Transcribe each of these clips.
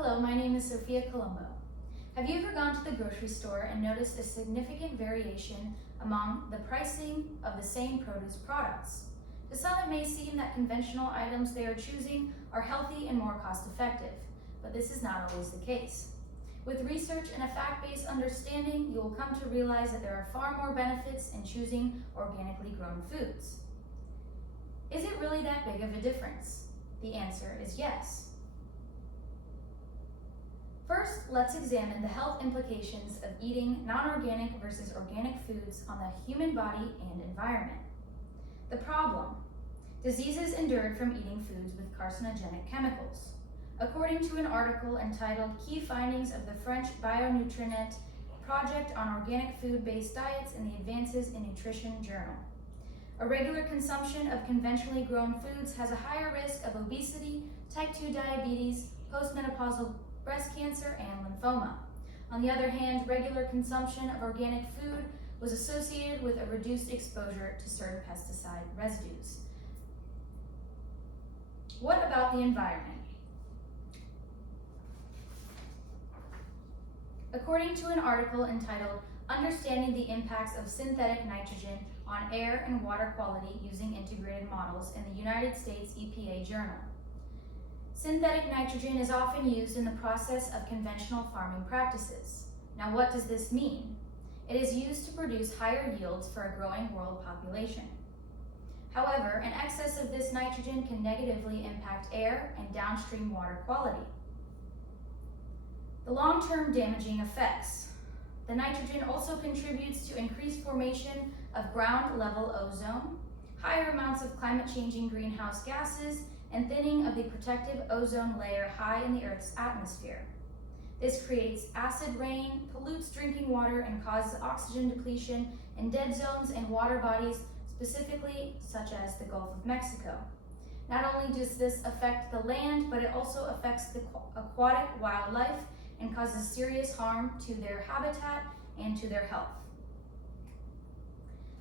Hello, my name is Sophia Colombo. Have you ever gone to the grocery store and noticed a significant variation among the pricing of the same produce products? To some, it may seem that conventional items they are choosing are healthy and more cost-effective, but this is not always the case. With research and a fact-based understanding, you will come to realize that there are far more benefits in choosing organically grown foods. Is it really that big of a difference? The answer is yes. First, let's examine the health implications of eating non-organic versus organic foods on the human body and environment. The problem: diseases endured from eating foods with carcinogenic chemicals. According to an article entitled Key Findings of the French Bionutrinet Project on Organic Food-Based Diets in the Advances in Nutrition Journal, a regular consumption of conventionally grown foods has a higher risk of obesity, type 2 diabetes, postmenopausal breast cancer, and lymphoma. On the other hand, regular consumption of organic food was associated with a reduced exposure to certain pesticide residues. What about the environment? According to an article entitled Understanding the Impacts of Synthetic Nitrogen on Air and Water Quality Using Integrated Models in the United States EPA Journal, synthetic nitrogen is often used in the process of conventional farming practices. Now, what does this mean? It is used to produce higher yields for a growing world population. However, an excess of this nitrogen can negatively impact air and downstream water quality. The long-term damaging effects. The nitrogen also contributes to increased formation of ground-level ozone, higher amounts of climate-changing greenhouse gases, and thinning of the protective ozone layer high in the Earth's atmosphere. This creates acid rain, pollutes drinking water, and causes oxygen depletion in dead zones and water bodies, specifically such as the Gulf of Mexico. Not only does this affect the land, but it also affects the aquatic wildlife and causes serious harm to their habitat and to their health.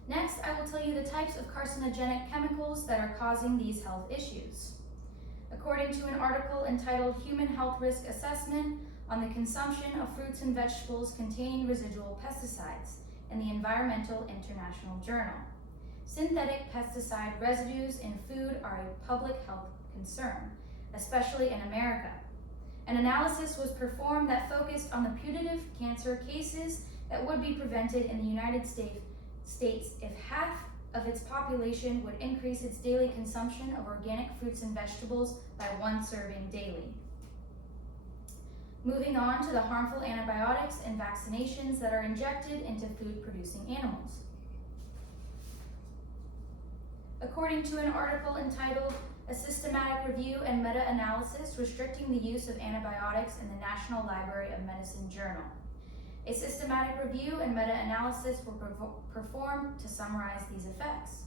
Next, I will tell you the types of carcinogenic chemicals that are causing these health issues. According to an article entitled Human Health Risk Assessment on the Consumption of Fruits and Vegetables Containing Residual Pesticides in the Environmental International Journal, synthetic pesticide residues in food are a public health concern, especially in America. An analysis was performed that focused on the putative cancer cases that would be prevented in the United States if half of its population would increase its daily consumption of organic fruits and vegetables by 1 serving daily. Moving on to the harmful antibiotics and vaccinations that are injected into food-producing animals. According to an article entitled A Systematic Review and Meta-Analysis Restricting the Use of Antibiotics in the National Library of Medicine Journal, a systematic review and meta-analysis were performed to summarize these effects.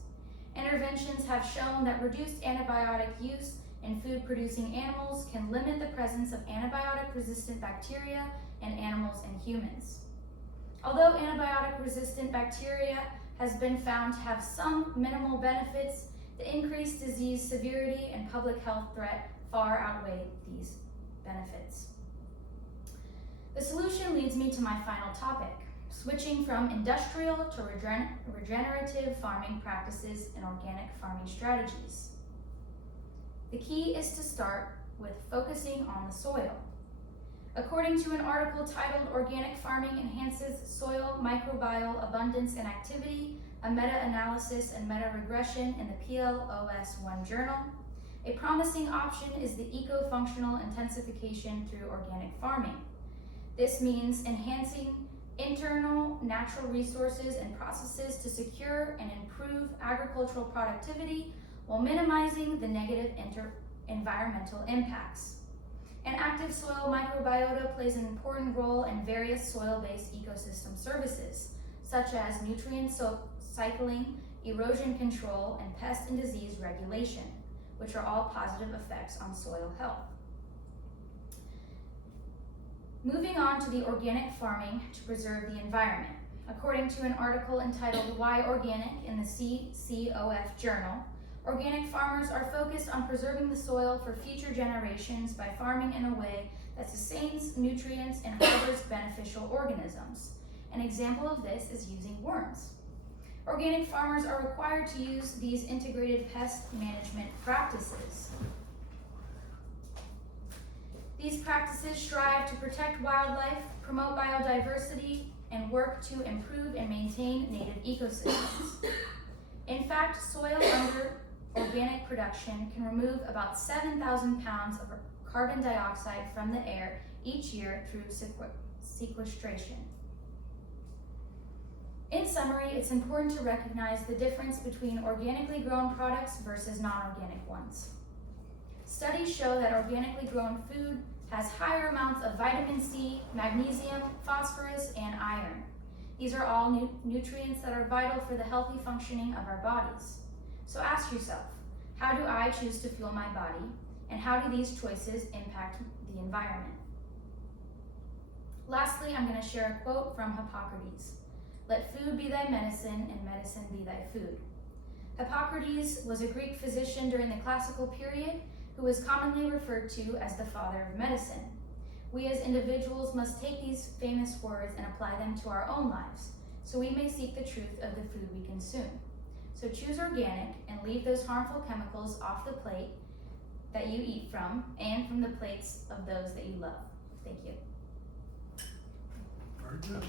Interventions have shown that reduced antibiotic use in food-producing animals can limit the presence of antibiotic-resistant bacteria in animals and humans. Although antibiotic-resistant bacteria has been found to have some minimal benefits, the increased disease severity and public health threat far outweigh these benefits. The solution leads me to my final topic, switching from industrial to regenerative farming practices and organic farming strategies. The key is to start with focusing on the soil. According to an article titled Organic Farming Enhances Soil Microbial Abundance and Activity, a meta-analysis and meta-regression in the PLOS One journal, a promising option is the eco-functional intensification through organic farming. This means enhancing internal natural resources and processes to secure and improve agricultural productivity while minimizing the negative environmental impacts. An active soil microbiota plays an important role in various soil-based ecosystem services, such as nutrient cycling, erosion control, and pest and disease regulation, which are all positive effects on soil health. Moving on to the organic farming to preserve the environment. According to an article entitled Why Organic in the CCOF Journal, Organic farmers are focused on preserving the soil for future generations by farming in a way that sustains nutrients and harbors beneficial organisms. An example of this is using worms. Organic farmers are required to use these integrated pest management practices. These practices strive to protect wildlife, promote biodiversity, and work to improve and maintain native ecosystems. In fact, soil under organic production can remove about 7,000 pounds of carbon dioxide from the air each year through sequestration. In summary, it's important to recognize the difference between organically grown products versus non-organic ones. Studies show that organically grown food has higher amounts of vitamin C, magnesium, phosphorus, and iron. These are all nutrients that are vital for the healthy functioning of our bodies. So ask yourself, how do I choose to fuel my body, and how do these choices impact the environment? Lastly, I'm going to share a quote from Hippocrates. Let food be thy medicine, and medicine be thy food. Hippocrates was a Greek physician during the classical period who was commonly referred to as the father of medicine. We as individuals must take these famous words and apply them to our own lives, so we may seek the truth of the food we consume. So choose organic and leave those harmful chemicals off the plate that you eat from and from the plates of those that you love. Thank you. Very good.